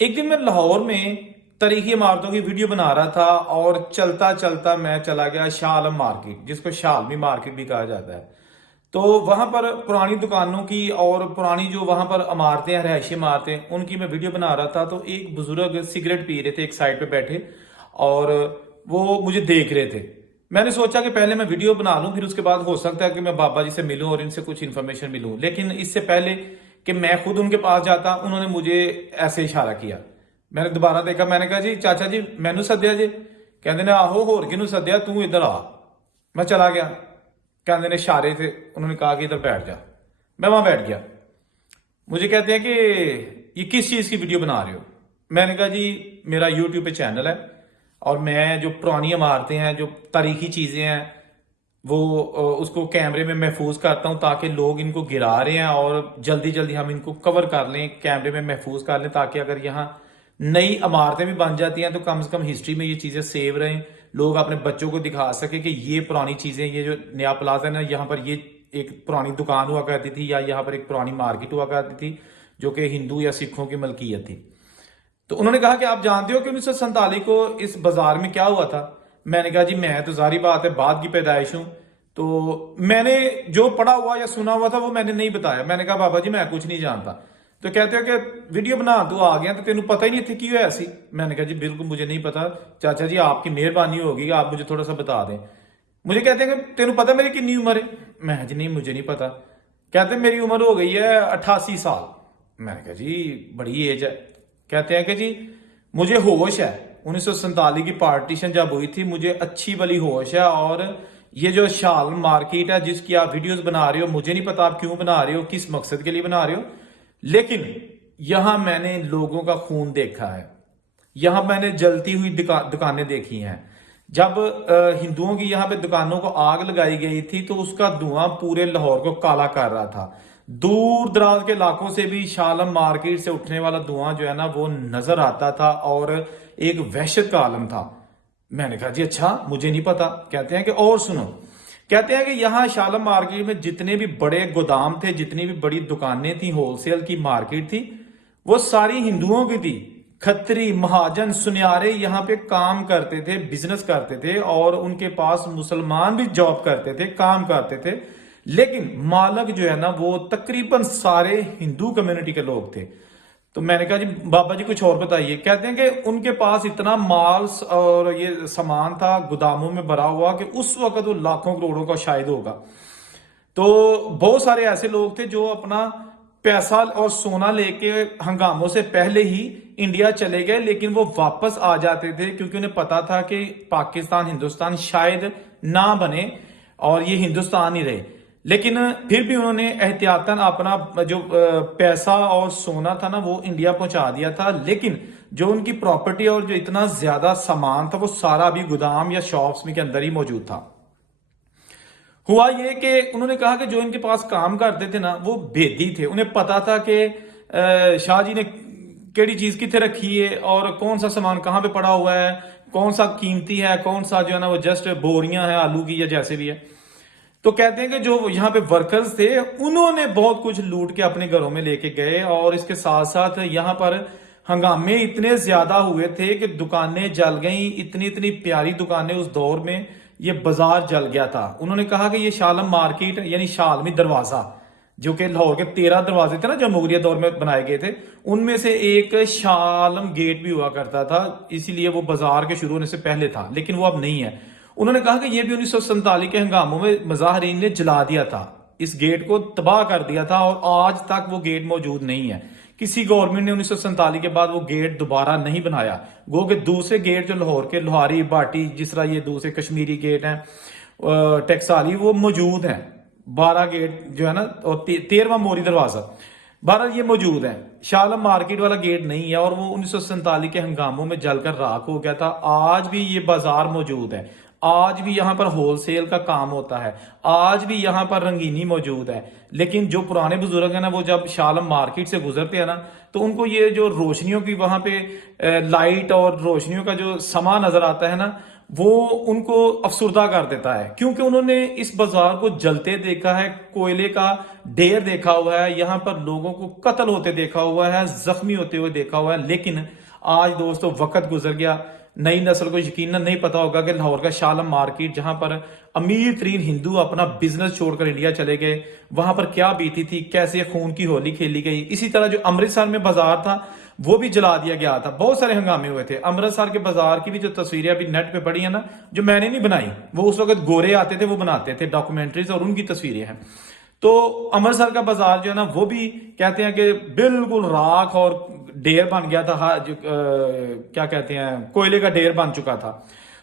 एक दिन मैं लाहौर में तारीखी इमारतों की वीडियो बना रहा था और चलता चलता मैं चला गया शाह आलम मार्केट, जिसको शाह आलमी मार्केट भी कहा जाता है। तो वहां पर पुरानी दुकानों की और पुरानी जो वहां पर इमारतें हैं, रहायशी इमारतें, उनकी मैं वीडियो बना रहा था। तो एक बुजुर्ग सिगरेट पी रहे थे एक साइड पे बैठे, और वो मुझे देख रहे थे। मैंने सोचा कि पहले मैं वीडियो बना लूं, फिर उसके बाद हो सकता है कि मैं बाबा जी से मिलूं और इनसे कुछ इन्फॉर्मेशन मिलूं। लेकिन इससे पहले कि मैं खुद उनके पास जाता, उन्होंने मुझे ऐसे इशारा किया। मैंने दोबारा देखा, मैंने कहा जी चाचा जी मैनू सद्या जी। कहते ने आहो होर किनू सद्या, तू इधर आ। मैं चला गया। कहते ने इशारे थे, उन्होंने कहा कि इधर बैठ जा। मैं वहां बैठ गया। मुझे कहते हैं कि ये किस चीज की वीडियो बना रहे हो। मैंने कहा जी मेरा यूट्यूब पे चैनल है, और मैं जो पुरानी इमारतें हैं, जो तारीखी चीजें हैं, वो उसको कैमरे में महफूज करता हूँ, ताकि लोग इनको गिरा रहे हैं और जल्दी जल्दी हम इनको कवर कर लें, कैमरे में महफूज कर लें, ताकि अगर यहाँ नई इमारतें भी बन जाती हैं तो कम से कम हिस्ट्री में ये चीजें सेव रहें। लोग अपने बच्चों को दिखा सके कि ये पुरानी चीजें, ये जो नया प्लाजा है ना, यहाँ पर ये एक पुरानी दुकान हुआ करती थी, या यहाँ पर एक पुरानी मार्केट हुआ करती थी जो कि हिंदू या सिखों की मलकियत थी। तो उन्होंने कहा कि आप जानते हो कि 1947 को इस बाजार में क्या हुआ था। मैंने कहा जी मैं तो जारी बात है बाद की पैदाइश हूं, तो मैंने जो पढ़ा हुआ या सुना हुआ था वो मैंने नहीं बताया। मैंने कहा बाबा जी मैं कुछ नहीं जानता। तो कहते हो कि वीडियो बना तू आ गया, तो तेन पता ही नहीं थी कि ऐसी। मैंने कहा जी बिल्कुल मुझे नहीं पता चाचा जी, आपकी मेहरबानी होगी, आप मुझे थोड़ा सा बता दें। मुझे कहते हैं कि तेन पता मेरी कितनी उम्र है। मैं जी नहीं मुझे नहीं पता। कहते मेरी उम्र हो गई है 88 साल। मैंने कहा जी बड़ी एज है। कहते हैं कि जी मुझे होश है, 1947 की पार्टीशन जब हुई थी मुझे अच्छी वाली होश है, और ये जो शाल मार्केट है जिसकी आप वीडियोस बना रहे हो, मुझे नहीं पता आप क्यों बना रहे हो, किस मकसद के लिए बना रहे हो, लेकिन यहां मैंने लोगों का खून देखा है, यहां मैंने जलती हुई दुकानें देखी हैं। जब हिंदुओं की यहाँ पे दुकानों को आग लगाई गई थी तो उसका धुआं पूरे लाहौर को काला कर रहा था। दूर दराज के इलाकों से भी शालम मार्केट से उठने वाला धुआं जो है ना वो नजर आता था, और एक वहशत का आलम था। मैंने कहा जी अच्छा मुझे नहीं पता। कहते हैं कि और सुनो, कहते हैं कि यहाँ शालम मार्केट में जितने भी बड़े गोदाम थे, जितनी भी बड़ी दुकानें थी, होलसेल की मार्केट थी, वो सारी हिंदुओं की थी। खत्री महाजन सुनियारे यहाँ पे काम करते थे, बिजनेस करते थे, और उनके पास मुसलमान भी जॉब करते थे, काम करते थे। लेकिन मालक जो है ना वो तकरीबन सारे हिंदू कम्युनिटी के लोग थे। तो मैंने कहा जी बाबा जी कुछ और बताइए। कहते हैं कि उनके पास इतना माल और ये सामान था गोदामों में भरा हुआ कि उस वक्त वो लाखों करोड़ों का शायद होगा। तो बहुत सारे ऐसे लोग थे जो अपना पैसा और सोना लेके हंगामों से पहले ही इंडिया चले गए, लेकिन वो वापस आ जाते थे क्योंकि उन्हें पता था कि पाकिस्तान हिंदुस्तान शायद ना बने और ये हिंदुस्तान ही रहे। लेकिन फिर भी उन्होंने एहतियातन अपना जो पैसा और सोना था ना वो इंडिया पहुंचा दिया था। लेकिन जो उनकी प्रॉपर्टी और जो इतना ज्यादा सामान था वो सारा अभी गोदाम या शॉप्स में के अंदर ही मौजूद था। हुआ ये कि उन्होंने कहा कि जो इनके पास काम करते थे ना वो भेदी थे, उन्हें पता था कि शाह जी ने केड़ी चीज कितने रखी है और कौन सा सामान कहाँ पे पड़ा हुआ है, कौन सा कीमती है, कौन सा जो है ना वो जस्ट बोरियां है आलू की या जैसे भी है। तो कहते हैं कि जो यहाँ पे वर्कर्स थे उन्होंने बहुत कुछ लूट के अपने घरों में लेके गए, और इसके साथ साथ यहाँ पर हंगामे इतने ज्यादा हुए थे कि दुकानें जल गई। इतनी इतनी प्यारी दुकानें उस दौर में, ये बाजार जल गया था। उन्होंने कहा कि ये शालम मार्केट यानी शालमी दरवाजा, जो कि लाहौर के 13 दरवाजे थे ना जो मुगलिया दौर में बनाए गए थे, उनमें से एक शालम गेट भी हुआ करता था, इसीलिए वो बाजार के शुरू होने से पहले था, लेकिन वो अब नहीं है। उन्होंने कहा कि ये भी 1947 के हंगामों में मुजाहरीन ने जला दिया था, इस गेट को तबाह कर दिया था, और आज तक वो गेट मौजूद नहीं है। किसी गवर्नमेंट ने 1947 के बाद वो गेट दोबारा नहीं बनाया। गो के दूसरे गेट जो लाहौर के लोहारी बाटी, जिस तरह ये दूसरे कश्मीरी गेट हैं, टेक्साली, वो मौजूद हैं। 12 गेट जो है ना, और 13वां मोरी दरवाजा, 12 ये मौजूद है। शालम मार्केट वाला गेट नहीं है, और वो 1947 के हंगामों में जलकर राख हो गया था। आज भी ये बाजार मौजूद है, आज भी यहाँ पर होलसेल का काम होता है, आज भी यहाँ पर रंगीनी मौजूद है। लेकिन जो पुराने बुजुर्ग हैं ना वो जब शालम मार्केट से गुजरते हैं ना तो उनको ये जो रोशनियों की वहां पे लाइट और रोशनियों का जो समा नजर आता है ना, وہ ان کو افسردہ کر دیتا ہے، کیونکہ انہوں نے اس بازار کو جلتے دیکھا ہے، کوئلے کا ڈھیر دیکھا ہوا ہے، یہاں پر لوگوں کو قتل ہوتے دیکھا ہوا ہے، زخمی ہوتے ہوئے دیکھا ہوا ہے۔ لیکن آج دوستو وقت گزر گیا، نئی نسل کو یقیناً نہیں پتا ہوگا کہ لاہور کا شاہ عالم مارکیٹ، جہاں پر امیر ترین ہندو اپنا بزنس چھوڑ کر انڈیا چلے گئے، وہاں پر کیا بیتی تھی، کیسے خون کی ہولی کھیلی گئی۔ اسی طرح جو امرتسر میں بازار تھا وہ بھی جلا دیا گیا تھا، بہت سارے ہنگامے ہوئے تھے۔ امرتسر کے بازار کی بھی جو تصویریں ابھی نیٹ پہ پڑی ہیں نا، جو میں نے نہیں بنائی، وہ اس وقت گورے آتے تھے وہ بناتے تھے ڈاکومنٹریز، اور ان کی تصویریں ہیں۔ تو امرتسر کا بازار جو ہے نا وہ بھی کہتے ہیں کہ بالکل راکھ اور ڈیر بن گیا تھا، جو کیا کہتے ہیں کوئلے کا ڈیر بن چکا تھا۔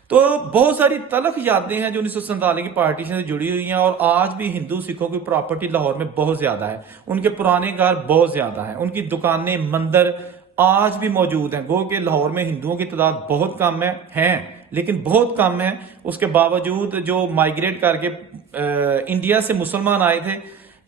تو بہت ساری تلخ یادیں ہیں جو 1947 کی پارٹیشن سے جڑی ہوئی ہیں، اور آج بھی ہندو سکھوں کی پراپرٹی لاہور میں بہت زیادہ ہے، ان کے پرانے گھر بہت زیادہ ہیں، ان کی دکانیں، مندر آج بھی موجود ہیں۔ گو کہ لاہور میں ہندوؤں کی تعداد بہت کم ہیں لیکن بہت کم ہے، اس کے باوجود جو مائگریٹ کر کے انڈیا سے مسلمان آئے تھے،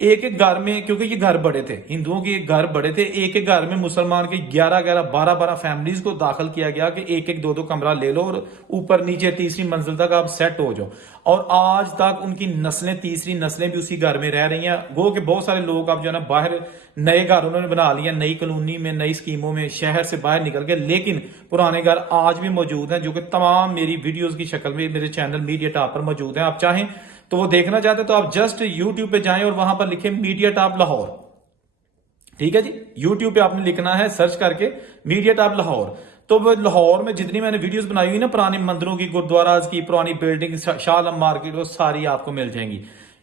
ایک ایک گھر میں، کیونکہ یہ گھر بڑے تھے، ہندوؤں کے گھر بڑے تھے، ایک ایک گھر میں مسلمان کے 11 12 فیملیز کو داخل کیا گیا کہ ایک ایک 2 کمرہ لے لو اور اوپر نیچے تیسری منزل تک آپ سیٹ ہو جاؤ، اور آج تک ان کی نسلیں، تیسری نسلیں بھی اسی گھر میں رہ رہی ہیں۔ گو کہ بہت سارے لوگ اب جو ہے نا باہر نئے گھر انہوں نے بنا لیا، نئی کالونی میں، نئی اسکیموں میں، شہر سے باہر نکل گئے، لیکن پرانے گھر آج بھی موجود ہیں، جو کہ تمام میری ویڈیوز کی شکل میں میرے چینل میڈیا ٹاپ پر موجود ہیں۔ آپ چاہیں تو وہ دیکھنا چاہتے تو آپ جسٹ یوٹیوب پہ جائیں اور وہاں پر لکھیں میڈیا ٹاپ لاہور، ٹھیک ہے جی، یوٹیوب پہ آپ نے لکھنا ہے سرچ کر کے میڈیا ٹاپ لاہور، تو وہ لاہور میں جتنی میں نے ویڈیوز بنائی ہوئی نا پرانے مندروں کی، گردواراز کی، پرانی بلڈنگ، شاہ عالم مارکیٹ، وہ ساری آپ کو مل جائیں گی۔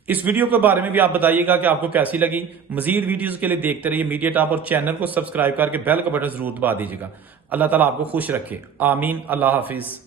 اس ویڈیو کے بارے میں بھی آپ بتائیے گا کہ آپ کو کیسی لگی۔ مزید ویڈیوز کے لیے دیکھتے رہیے میڈیا ٹاپ، اور چینل کو سبسکرائب کر کے بیل کا بٹن ضرور دبا دیجیے گا۔ اللہ تعالیٰ آپ کو خوش رکھے، آمین، اللہ حافظ۔